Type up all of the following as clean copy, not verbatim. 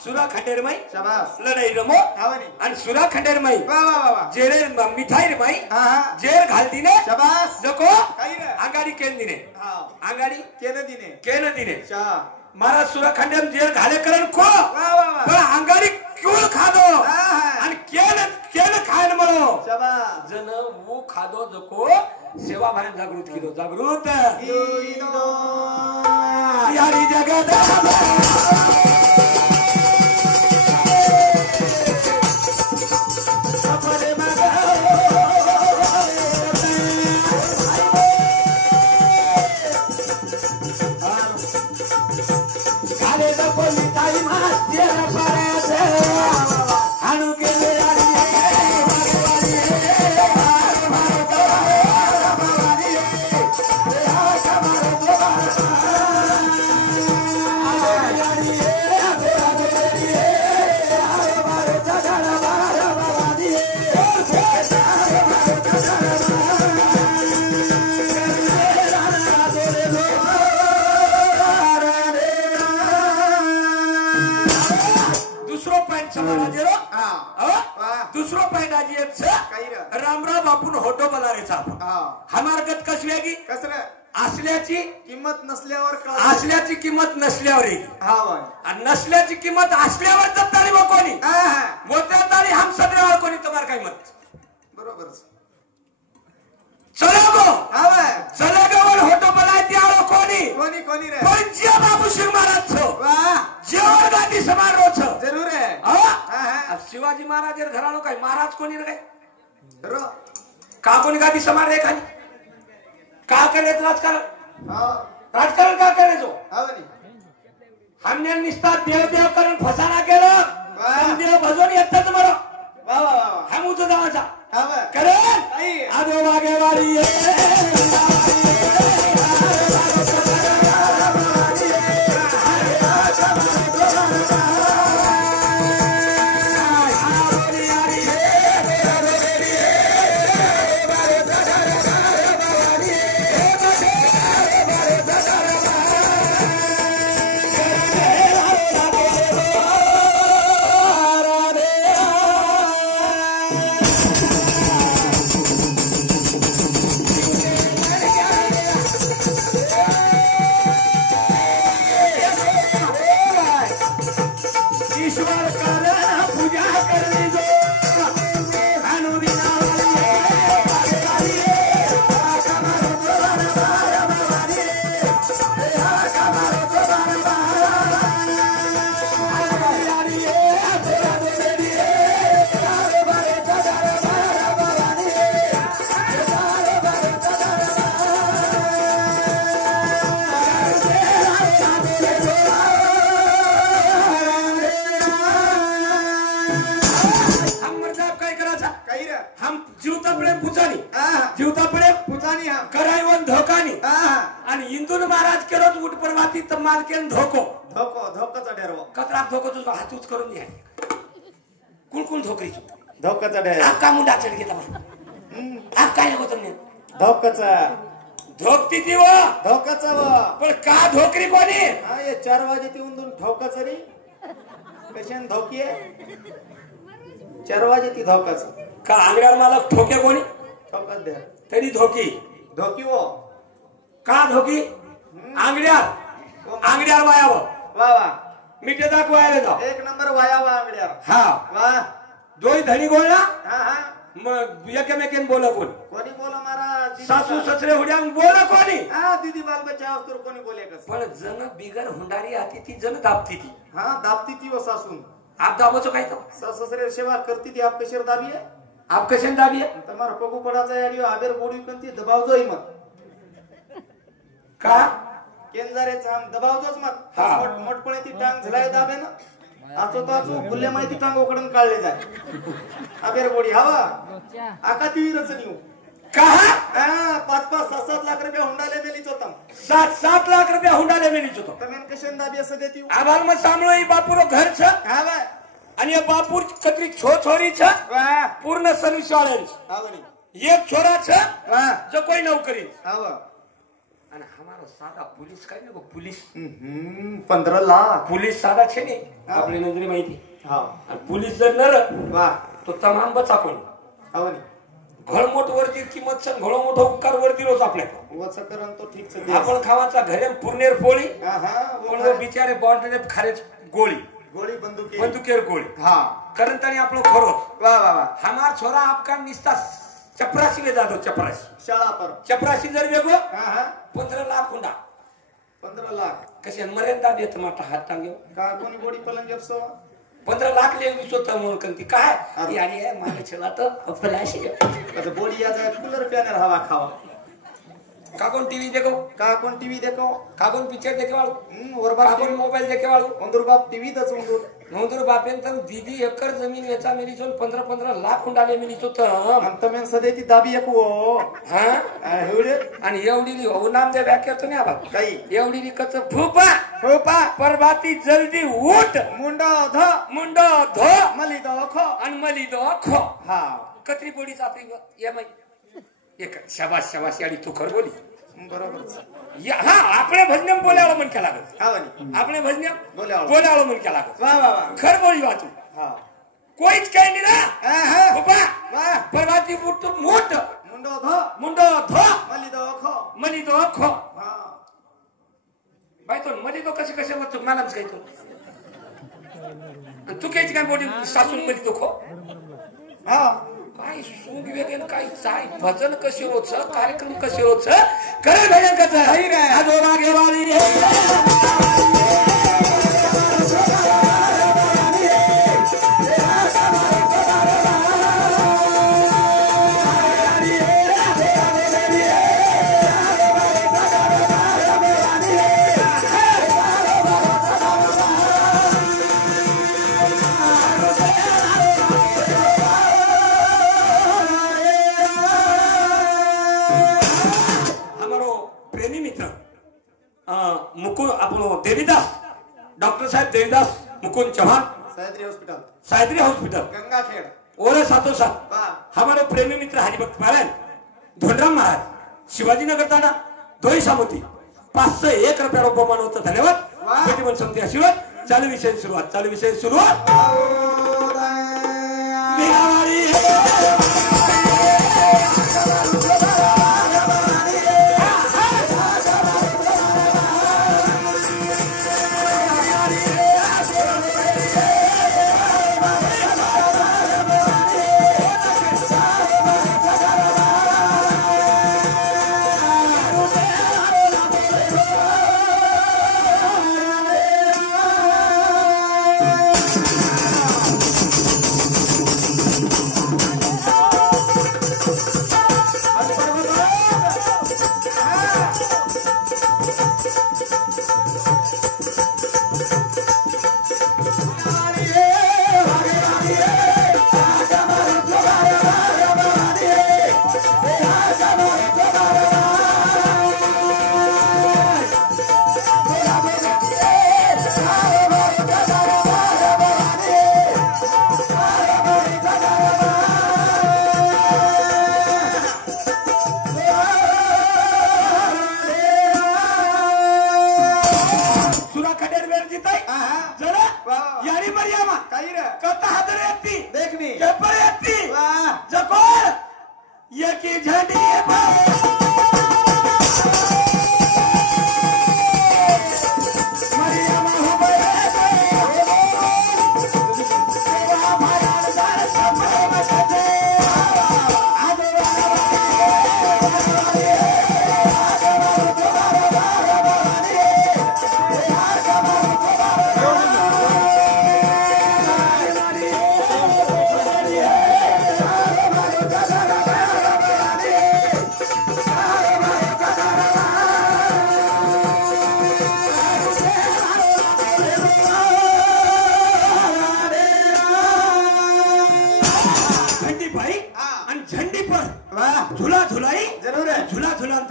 सुरा खंडेर माई शाबाश लढाई रमो आणि सुरा खंडेर माई वा वा वा जेरे मिठाई रे माई जेर घालतीने शाबाश जको आंगाडी केन दिने आंगाडी केन दिने मारा सुरा खंडेम जेर घाले करण को वा वा वा पण आंगाडी क्यों खादो आणि केन खायन मरो शाबाश जन वो खादो जको सेवा भान जागृत किलो जागृत यारी जगत दूसरो पॉइंट आज रामराव बापून होटो बलारेचा हमारगत कशी वेगी कसर असल्याची किंमत नसल्यावर आणि नसल्याची किंमत असल्यावर जपतानी मग कोणी मोत्यातानी हम सदरावर कोणी तुम्हाला काय मत बरोबर चला गो होटो बलायती आलो कोणी रे पण जिया बाबू सिंग महाराज जेवण गांधी समारोह जरूर आहे शिवाजी महाराज घराणो काय महाराज कोणी रे का कोणी गादी समारोह खाली का करे राजकारण का करे जो हमने निस्ता देव करून फसाना केलं देव भजवून येतात बरं हम उचो जावाचा करे आदो वागे वाली हातूच करून घ्या कुण धोकरी धोकाचा डर का मुंडा चढ घेतला आप काय होत नाही धोकाचा धोकती ती व धोकाचा व पण का धोकरी कोणी हे 4 वाजे ती उंदून ठोकाचा रे कशान धोकी आहे 4 वाजे ती धोकाचा का आंगड्यावर मालक ठोके कोणी ठोकाच द्या तरी धोकी व का धोकी आंगड्यावर वायाव वा वा मिठे दाखवायला जाऊ 1 नंबर वायावा आंगड्यावर हा वा दोई धणी बोलला मग एकमेकेन बोला कोणी बोला मारा सासू ससरे हुड्या बोला कोणी दीदी बाल बच्चा तर कोणी बोले पण जन बिगर हुंडारी आती ती जन दाबती ती दाबती ती व सासून आप दाबोचो काय ससरे सेवा करती ती आप कशेर दाबी आहे आप कशेन दाबी आहे तुम्हारा पगू पडाचा याडियो आबेर बोडी कंती दबाव जोई मत का केंजारेचा दबावतोच मग मोठपणे ती टांग झलाय दाबे ना आतो तो आतो गुल्ल्या माहिती टांग ओकडून काढले जाय अबेर गोडी हवा आका ती रचनी कहा 5-5 7-7 लाख रुपये हुंडाले मेलीच होता 7-7 लाख रुपये हुंडाले मेलीच होतो तमेन कशन दाबी असं देती आबाल मग सांभळो ही बापूरो घर छ हा बाय आणि ये बापूर कतरी छोरी छ वाह पूर्ण सर्विस वाले आवनी एक छोरा छ वाह जो कोई नौकरी आवा आणि हमारो सादा पुलिस काय ना पुलिस 15 लाख पुलिस सादा छे ने आपली नजरी माहिती हा आणि पुलिस जर नर वाह तो तमाम बचा कोण आवनी घळमोट वरती किंमत छन घळो मोठो उपकार वरती रोज आपल्याला वच करन तो ठीक से आपण खावाचा घरे पूर्णेर पोळी हा पण वो बिचारे बॉन्डने खारेच गोळी बंदुकेर गोळी हा करंत आणि आपलो खरो वाह वाह वाह हमार छोरा आपका निस्ता चपरासी में जादो चपरासी शाळा पर चपरासी जर वेगो हा 15 लाख हुंडा 15 लाख कसे मर्यादा देत माटा हात टांगे का कोणी गोडी पलंजप सो 15 लाख ले विसोत म्हणून कंती काय यानी आहे मागे छला तर फ्लॅश आता बोडी या जाय कूलर पॅनल हवा खावा काकोन टीवी देखो काकोन टीवी देखो काकोन पिक्चर देखे वाळू और बाप काकोन मोबाइल देखे वाळू अंदर बाप टीवी दच नंतर बापेन तर दीदी एकर जमीन वेचा मेली चोन 15 लाख हुंडाले मेली चोत अंतमेन सदैती दाबी एको हा एवढे आणि एवढी हो नाम दे व्याख्यातो नाही आबा काही एवढी कच फुपा परबाती जल्दी उठ मुंडो धो मली दो आणि मली दो खो हा कतरी बोडी चापरी ये मै एक शाबाश याडी तू खर बोली बरोबर हा आपणे भजन बोलावं मन केला आपणे भजन बोलावं मन केला खर बोली वाचू कोईच काही नाही ना बाबा परवाची उठ मोठ मुंडो धो मली दो खो बाई तो मली दो कसे वाचू मलाच काही तू कायची काय बोडी सासून मली दो खो काय सूग वेगेन काय चाय भजन कसे होत कार्यक्रम कसे होत करे भजन कसं हई रे आजो मागे वाली मुकुंद आपण देवीदास डॉक्टर साहेब देवीदास मुकुंद चौहान सायद्री हॉस्पिटल गंगाखेड ओरे सातो सात हमारे प्रेमी मित्र हरिभक्त पारायण धोंडराम महाराज शिवाजीनगर दादा दोही सामोती 501 रुपया रोपमान होतं धन्यवाद भेटीमन समिती आशीर्वाद चालू विषय सुरुवात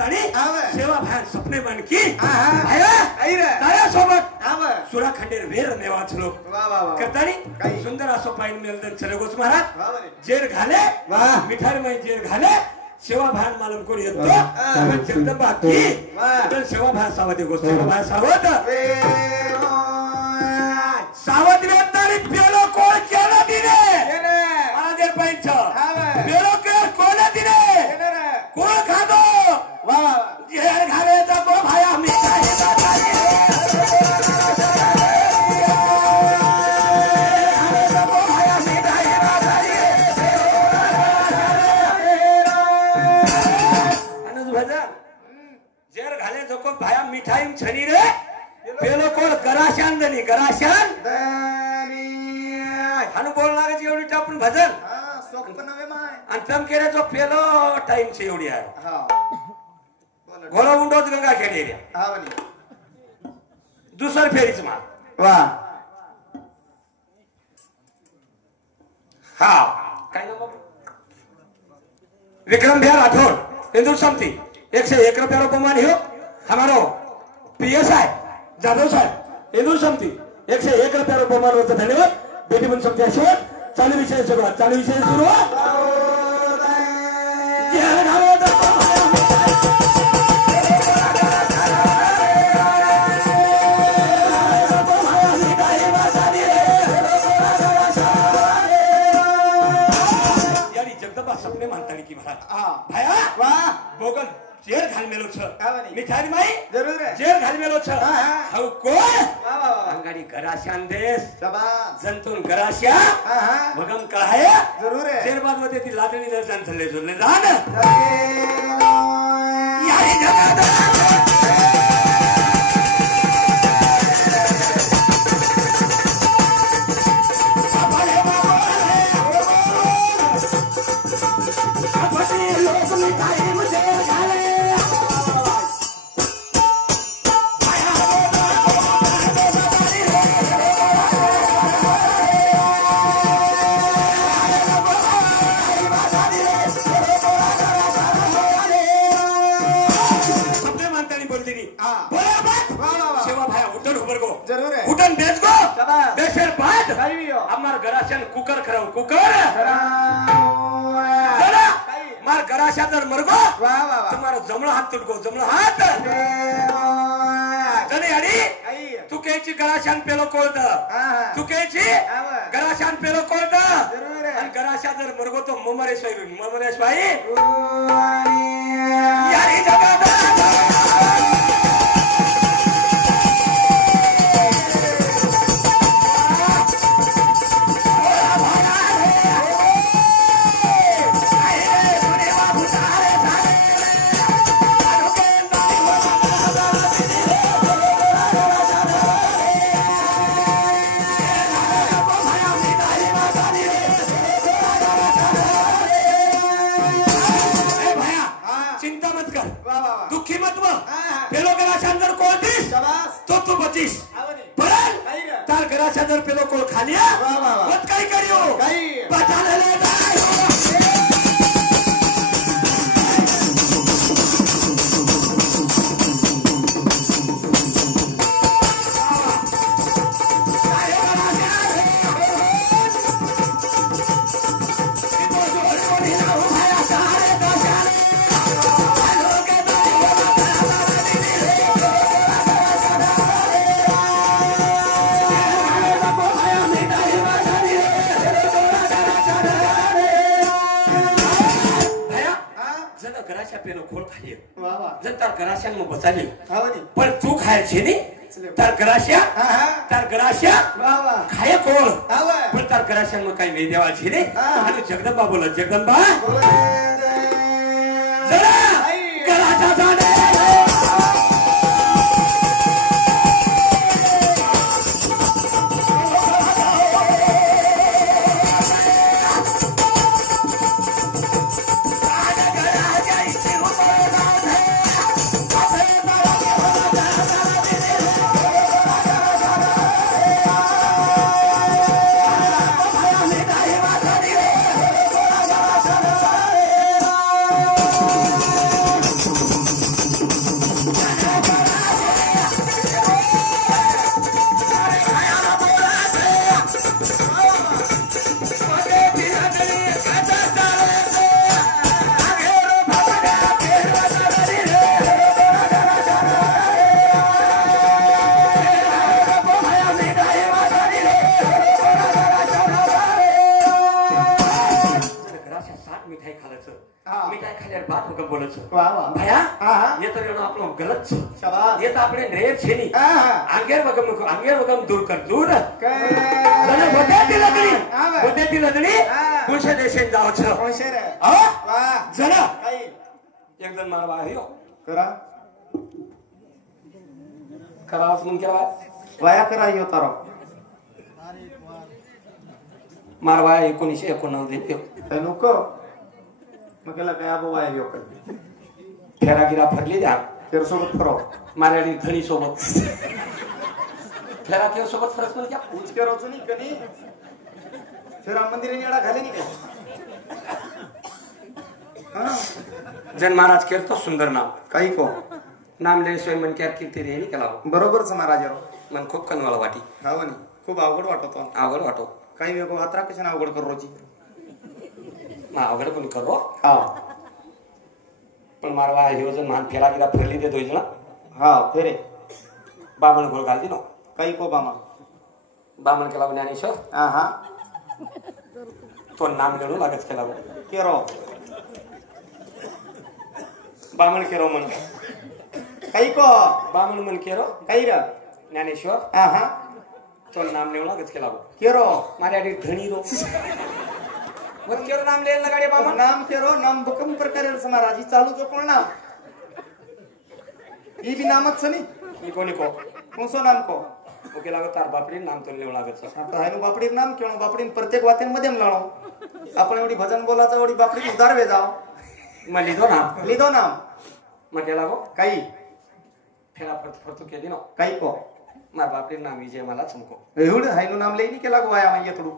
करतानी आव. सेवा भान सपने बन की हा. भाया आई रे. ताया सोबत आव. सुरा खंडेर वेर ने वाचलो वा वा वा. करतानी काही. सुंदर असो पाइन मेलदन चले गोस महाराज वा वा रे. जेर घाले वाह. मिठाई में जेर घाले सेवा भान मालूम कोणी येतो वाह. पण जगदंबा की वाह. तर सेवा भान सावध गोष्ट सेवा भान सावध वे सावध वेतारी पेलो कोण केला दिने केले. महादेव पैंच आव. पेलो के कोण दिने केले रे. कोण खातो वा वा वा. जेर घाले तर गो भाया मिठाई दातारी जेर घाले जो को भाया मिठाई छनी रे पेलो कोण गराशान दनी गराशान दानी. हानु बोल लागे एवढी टापून भजन हा. सोप नवे माय. आणि तम केले जो पेलो टाइम छे एवढी आहे हा. बोला. घोडा उंडोच गंगा खेळी रे हा वनी. दुसर फेरीच मार वा. हा काय नाम विक्रम भैया राठौड़ इंदुर समती 101 रुपया बमान हो हमारो PSI जाधव साहेब इंदुर समती 101 रुपया बमान होतं धन्यवाद बेटी बन समती आशीर्वाद चालू विषय सुरुवात चालू विषय सुरुवात यानी जगदंबा सपने मानतानी की महाराज हा. भाया वा. बोगन जेर घाल मेलो छ हा वनी. मिठाई माई जरूर है. जेर घाल मेलो छ हा, हा. हव कोण वा वा वा. अंगाडी गराशान देश शाबास. जंतून गराशा हा हा. भगम कळाय जरूर है. जेर बाद मध्ये ती लादणी दर जान थल्ले झुलले जान जय यारी जगदंबा जरूर है. उठन बेच गो शाबास. बेशर बाद काही भी हो. हमार गराशन कुकर खराव कुकर वा जरा मार गराशा जर मरगो वा वा. तुम्हारा जमणा हात तुटको जमणा हात जने अडी आई. तू केची गराशान पेलो कोळद हा हा. तू केची आव. गराशान पेलो कोळद जरूर है. आणि गराशा जर मरगो तो ममरे स्वाई वाणी. यारी जगदंबा दुखी मत पेलो गराशान जर कोळ दिस शाबास. तो तू बचीस आवनी. पण काही रे. तार गराशा जर पेलो कोळ खालिया वा वा वा. मत काय करियो काही. बचाले पेलो खोल खाली वा वा. जर तार गराशान मग बचाली आवनी. पण तू खायची नी तार गराशा हा हा. तार गराशा वा वा. खाय कोळ आव. पण तार गराशान मग काही नाही देवाची नी हा. आणि जगदंबा बोलत जगदंबा बोले. जरा आई. गराशा जाणे बोलच वा वा भया हा हा ये तर આપણો ગલત છે શાબાશ ये તો આપણે નેર છે ની હા હા આંગેર વગમ દૂર કર દૂર કે મને બધાથી લગડી હા બધાથી લગડી કોશે દેશે જાવ છો કોશે રે હા વાહ જરા કઈ એકદમ મારવા આવ્યો કરા કરાવસ મન કેવા વાયા કરાયો તારો મારવા 1991 દેયો એનું કો મકેલા કઈ આબો આવ્યો કઈ ફેરાગીરા ફરલી જા તેર સોબત ફરો મારેડી ધણી સોબત ફેરા કેર સોબત ફરસ મને ક્યાં પૂછ કરો છો ની કની રામ મંદિર ની આડા ખાલી ની કઈ હા જન મહારાજ કેર તો સુંદર નામ કઈ કો નામ લે સોય મન કેર કીર્તિ રે ની કલાવ बरोबर છે મહારાજ મન ખૂબ કનવાળા વાટી હાવની ખૂબ આવડ વાટો તો આગળ વાટો કઈ મેકો હાત્રા કે છે ને આવડ કરો છી ના આગળ પણ કરો હા પણ મારવા આવ્યો છે માન ફેરાગીરા ફરલી દે દોઈ જણા હા ફેરે બામણ ગોળ ગાલ દીનો કઈ કો બામા બામણ કેલાવ નાની છો હા હા તો નામ લેણું લાગે છે કેલાવ કેરો બામણ કેરો મન કઈ કો બામણ મન કેરો કઈ રે જ્ઞાનેશ્વર હા હા તો નામ લેવું લાગે છે કેલાવ કેરો મારે આડી ધણી રો મત કેરો નામ લે લગાડે બામણ નામ કેરો નામ ભૂકંપ પર કરેલ છે મહારાજ ચાલુ જો કોણ નામ ઈ બી નામ જ છે ની નિકો નિકો કોસો નામ કો ઓકે લાગે તાર બાપડી નામ તો લેવું લાગે છે आता हायनु बापडी नाम केणो बापडी प्रत्येक वातेन मध्ये लाणो आपण एवढी भजन बोलाचा एवढी बापडी उदारवे जाव मैं લીધો નામ લીધो नाम मैं के लागो कई फेरा फरतो के दिनो कई को मार बापडी नाम विजय मला चमको एवढं हायनु नाम लेनी केला गो आया माय थोडू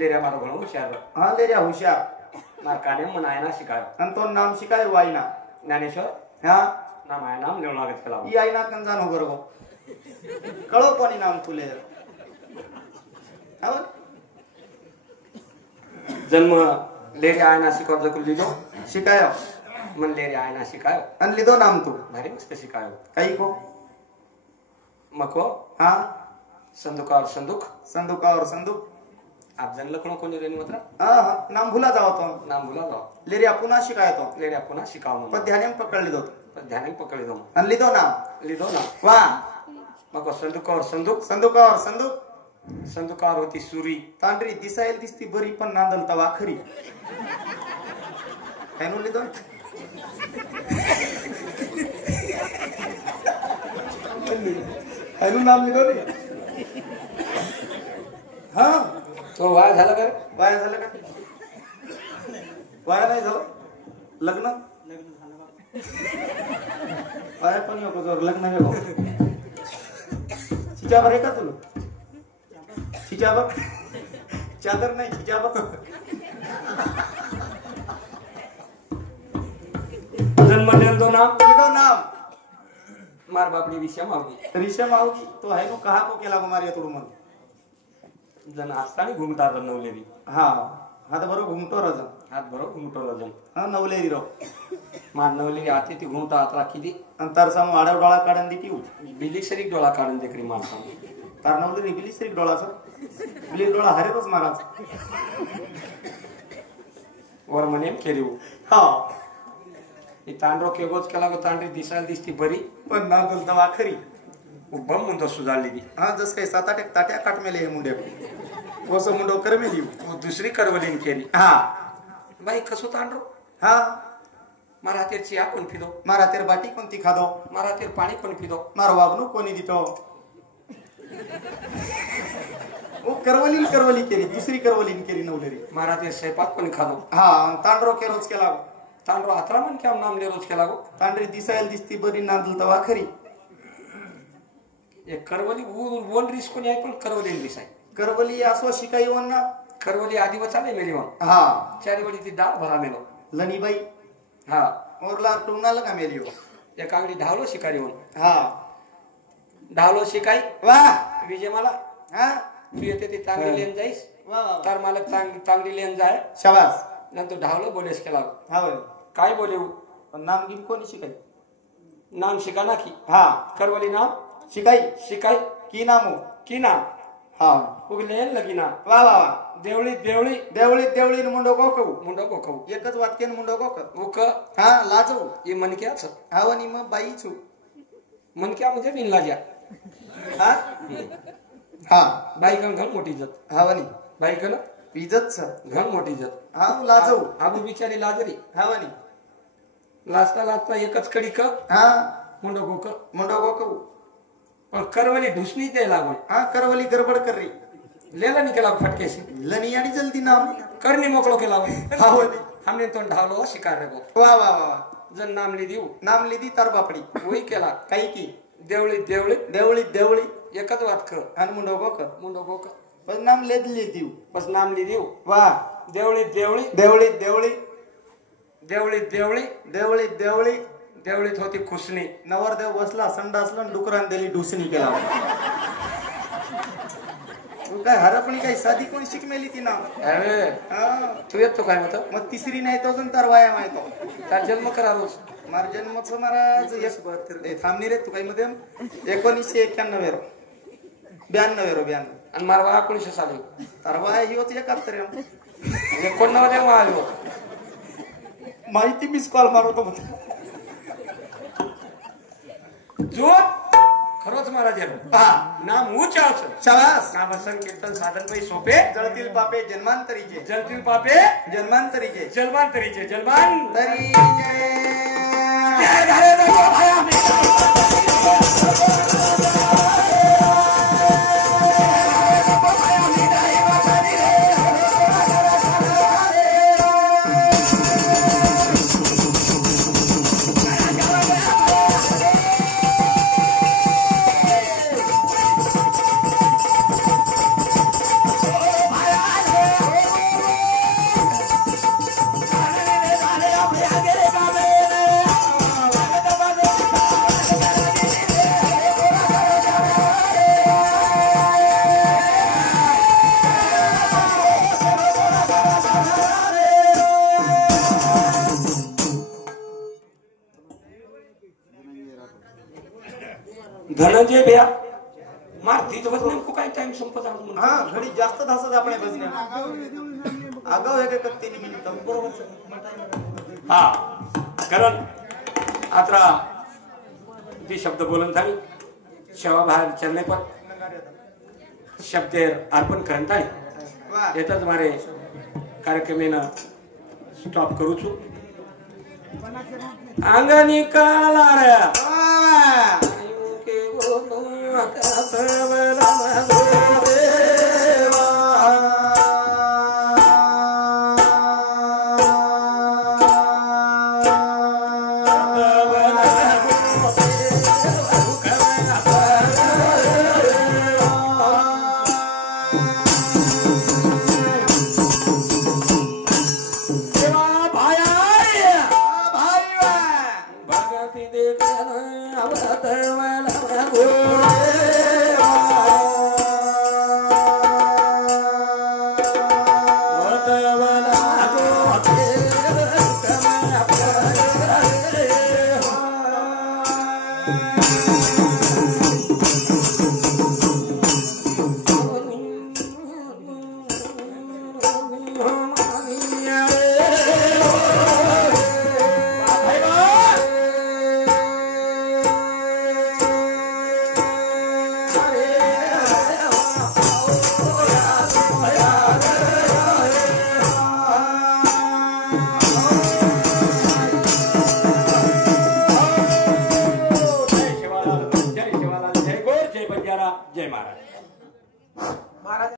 ले रे मारो घणो हुशार हा ले रे हुशार मार काने मनाय ना शिकाय अन तो नाम शिकाय वाईना ज्ञानेश्वर हा नाम आहे नाम लेवण लागत केला ई आईना कंजानो बरोबो कळो कोणी नाम तुले हा जन्म ले रे आयना शिकव जकुल लिजो शिकायो मन ले रे आयना शिकायो अन लिधो नाम तू भारी मस्त शिकायो कई को मको हा संदुक और संदुक संदुका और संदुक आप जन लखणो कोणी रेनी मात्र हा हा नाम भुला जाव तो नाम भुला जाओ ले रे पुन्हा शिकाय तो ले रे पुन्हा शिकाव पण मन ध्यानेम पकड लिधो पण ध्यान पकडी दो अन लिधो नाम लिधो ना वा मको संदुक और संदुक संदुका और संदुक संदुकार होती सुरी तांडरी दिसायला दिसती बरी पण नांदल तवा खरी हैनु लिधो हैनु नाम लिधो नी हा तो वाय झालं का वाया झालं का वाया नाही झालं लग्न वाया पण नको जोर लग्न हे हो चिचाबर आहे का तुला चिचाबर चादर नाही चिचाबर जन्म लेल दो नाम लिधो नाम मार बापडी विषय मावली रिशम आवगी तो हैनु कहा को केला गो मारिया तुडू मन जन आस्तानी घुमता नवलेरी हा हात बरो घुमतो रजन हात बरो घुमतो रजन हा नवलेरी रो मार नवलेरी आती ती घुमता हात राखी दी अंतर सामू आडव डोळा काढून दी की बिली शरीक डोळा काढून देखरी माणसा तार नवलेरी बिली श्री डोळाचा बिली डोळा हरेतच महाराज वर मनेम केली हा ही तांडरो केगोच केला गो तांडरी दिसायला दिसती बरी पण नांदल तवा खरी उभम मुंद सुजाळली दी हा जस काही 7-8 ताट्या काट मेले हे मुंडे वसो मुंडो कर मेली दुसरी करवलीन केली हा बाई कसो तांडरो हा मारा हातेर चिया कोण पिदो मारा तेर बाटी कोणती खादो मारा हातेर पाणी कोण पिदो मार वागणूक कोणी दितो ओ करवली केली दुसरी करवलीन केली नवलेरी मारा हातेर स्वयंपाक कोणी खादो हा तांडरो केरोच केला तांडरो हातरा मन केम नाम ले रोज केला गो तांडरी दिसायला दिसती बरी नांदल तवा खरी एक करवली वन रिस कोणी आहे पण करवली दिसाय करवली असो शिकाई वन ना करवली आधी वचाले मेली वन हा चारी वडी ती डाळ भरा मेलो लनीबाई हा मोरला टुंगनाला का मेली हो एक आंगडी धावलो शिकारी वन हा धावलो शिकाई वा विजय मला हा तू येते ती चांगली लेन जाईस वा वा तार मालक चांगली लेन जाय शाबास नंतर धावलो बोलेस केला हा बरं काय बोलेऊ पण नाम गिम कोणी शिकाई नाम शिका ना की हा करवली नाम शिकाई शिकाई की नामो की नाम हा उगले लगीना वा वा वा देवळी देवळी देवळी देवळी मुंडो गोकू मुंडो गोखऊ एकच वाक्यान मुंडो गोक उक हा लाजू ये मनक्याच हावनी मग बाई छू मनक्या म्हणजे बिनलाज्या हा हा बाईकन घन मोठी इज्जत हावनी बाईकन इज्जत घन मोठी इज्जत हा लाजू आबू बिचारी लाजरी हावनी लाजता लाजता एकच कडी क हा मुंडो गोक मुंडो गोकू पण करवली ढुसणी द्यायला लागून हा करवली गडबड कर रही लेला नहीं केला फटकेशी लनी आणि जल्दी नाम करनी मोकळो केला हावनी हमने तो ढालो शिकार रे गो वा वा वा जन नाम ली दिऊ नाम लिदी तर बापडी वही केला काही की देवळी देवळी देवळी देवळी एकच वात क आणि मुंडो गोक मुंडो गोक पण नाम लेदली देऊ बस नाम ली दिऊ वा देवळी देवळी देवळी देवळी देवळी देवळी देवळी देवळी देवळीत होती खुसणी नवरदेव बसला संडासला डुकरान दिली डुसणी केला तू काय हरपणी काही साधी कोणी शिकमेली ती नाव अरे हा तू येतो काय मत मग तिसरी नाही तो अजून तर वाया माहितो त्या जन्म करा रोज मार जन्मच महाराज थांबणी रे तू काही मध्ये 1991 रो 92 रो 92 आणि मारवा 1900 साली तर वाया ही होती 71 89 मध्ये आलो माहिती मिस कॉल मारतो मग जो खरोच महाराज हा नाम उच्चाच शाबास नाम कीर्तन साधन पै सोपे जळतील पापे जन्मांतरीचे जलतील पापे जन्मांतरीचे जलमांतरीचे जलमांतरी जय झाले रे भाया धनंजय भैया मारती तो बस नेमको काय टाइम संपत आलो हा घडी जास्त धासत आपण बसणे आगाव एक 3 मिनिट बरोबर हा कारण आता जे शब्द बोलन थाली सेवा बाहेर चलने पर शब्द अर्पण करता है येतच मारे कार्यक्रमेन स्टॉप करू छु अंगनी काला रे Thank you.